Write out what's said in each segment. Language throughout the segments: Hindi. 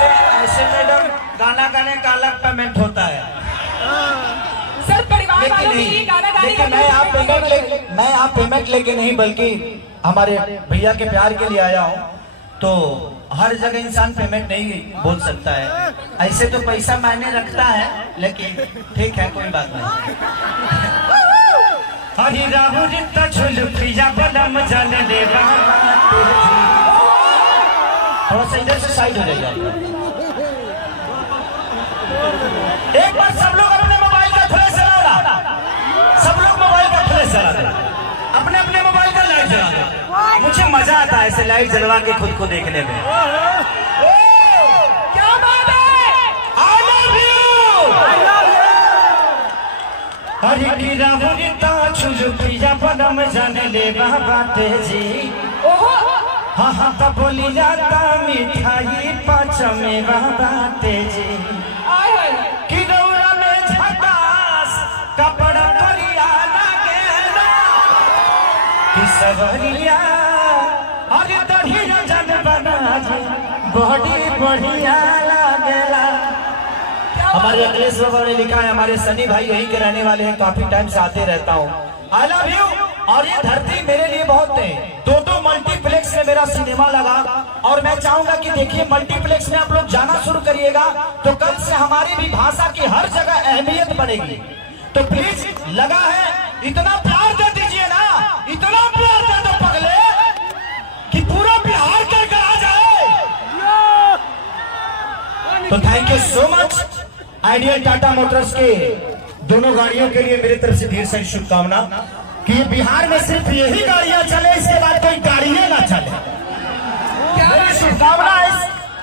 ऐसे ऐसे मैडम गाना गाने का अलग पेमेंट होता है। सर परिवार वालों के लिए गाना गाने का मैं आप पेमेंट लेके नहीं बल्कि हमारे भैया के प्यार के लिए आया हूँ। तो हर जगह इंसान पेमेंट नहीं बोल सकता है। ऐसे तो पैसा मायने रखता है, लेकिन ठीक है कोई बात नहीं। हरी राहु रिता झुल प्रिया बलम जल दे थोड़ा सा इधर से साइड हो जाइए। एक बार सब लोग अपने मोबाइल का फ्लैश जला दो। सब लोग मोबाइल का फ्लैश जला दो। अपने अपने मोबाइल का लाइट जला दो। मुझे मजा आता है ऐसे लाइट जलवा के खुद को देखने में। क्या बात है? I love you। हरी की राहु रिता झुल प्रिया बलम जल दे बाते जी। ओहो हाँ हाँ तब बोली जाता मिठाई पाँच में बाते जी। आय हाय कि दौरा में झकास कपड़ा करिया लागेला कि सवरिया और दढ़िया जन बना जे बॉडी बढ़िया लागेला। हमारे अखिलेश बाबा ने लिखा है, हमारे सनी भाई यहीं के रहने वाले हैं, काफी टाइम से आते रहता हूँ। I love you. और ये धरती मेरे लिए बहुत है। दो मल्टीप्लेक्स में मेरा सिनेमा लगा और मैं चाहूंगा कि देखिए मल्टीप्लेक्स में आप लोग जाना शुरू करिएगा तो कल से हमारी भी भाषा की हर जगह अहमियत बढ़ेगी। तो प्लीज लगा है, इतना प्यार दे दीजिए ना, इतना प्यार दे दो पगले कि पूरा बिहार के आ जाए। तो thank you so much. Ideal Tata Motors के दोनों गाड़ियों के लिए मेरी तरफ से ढेर सारी शुभकामना कि बिहार में सिर्फ यही गाड़ियां चले, इसके बाद कोई गाड़ियां ना चले। मेरी शुभकामना है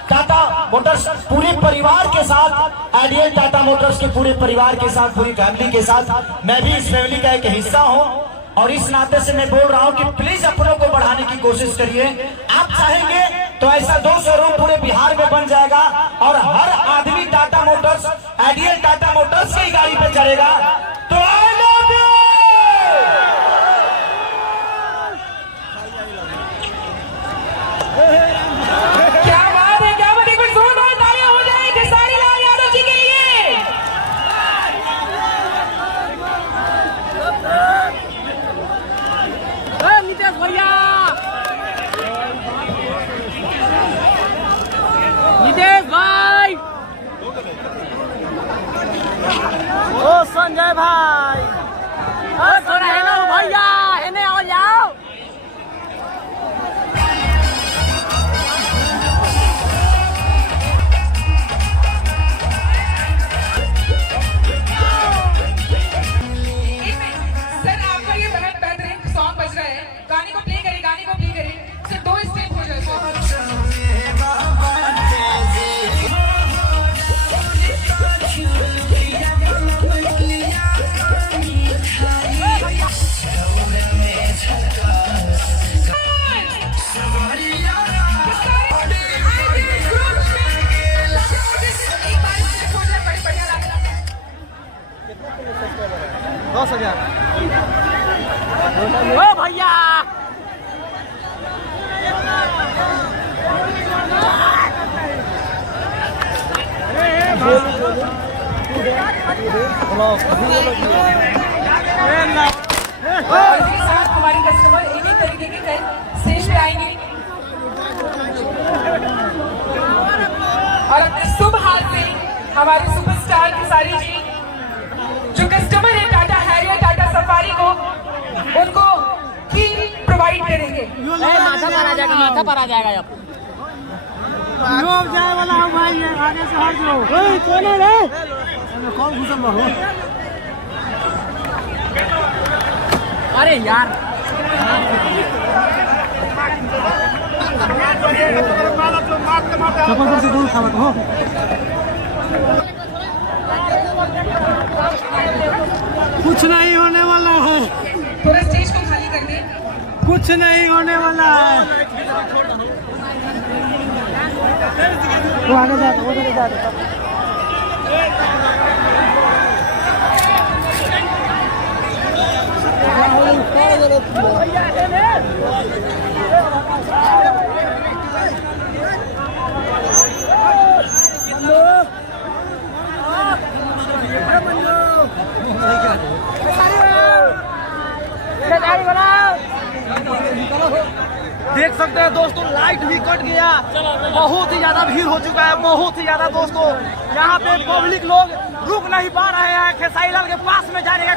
टाटा मोटर्स पूरे परिवार के साथ, आइडियल टाटा मोटर्स के पूरे परिवार के साथ, पूरी फैमिली के साथ। मैं भी इस फैमिली का एक हिस्सा हूं और इस नाते से मैं बोल रहा हूं कि प्लीज अपनों को बढ़ाने की कोशिश करिए। आप चाहेंगे तो ऐसा 2 शोरूम पूरे बिहार में बन जाएगा और हर आदमी Tata Motors, ideal Tata Motors की गाड़ी पे चलेगा। तो आई लव यू। क्या बात है, क्या बात है। एक बार जोरदार तालियां हो जाए खेसारी लाल यादव जी के लिए। नितेश भैया, नितेश भाई, ओ संजय भाई, ओ हेलो भैया, इन्हें आओ जाओ। सर आपका ये बेहतरीन सॉन्ग बज रहा है, गाने को प्ले करें, गाने को प्ले करें। सर 2 स्टेप हो जाए। ओ भैया साथ हमारे कस्टमर एक एक तरीके के स्टेज पे आएंगे और अपने शुभ हाथ से हमारे सुपरस्टार खेसारी जी जो कस्टमर है टाटा हैरियर टाटा सफारी को, उनको खीर प्रोवाइड करेंगे। माथा पर आ जाएगा, माथा पर आ जाएगा। अब जाए वाला हूँ भाई, आगे से हट जाओ। कौन है रे? कौन घुसम हो? अरे यार चप्पल से दूर खाना हो। कुछ नहीं होने वाला है, थोड़ा स्टेज को खाली कर दे। कुछ नहीं होने वाला है। वो आगे जा, वो आगे जा। देख सकते हैं दोस्तों, लाइट भी कट गया, बहुत ही ज्यादा भीड़ हो चुका है, बहुत ही ज्यादा दोस्तों। यहाँ पे पब्लिक लोग रुक नहीं पा रहे हैं, खेसारी लाल के पास में जाने का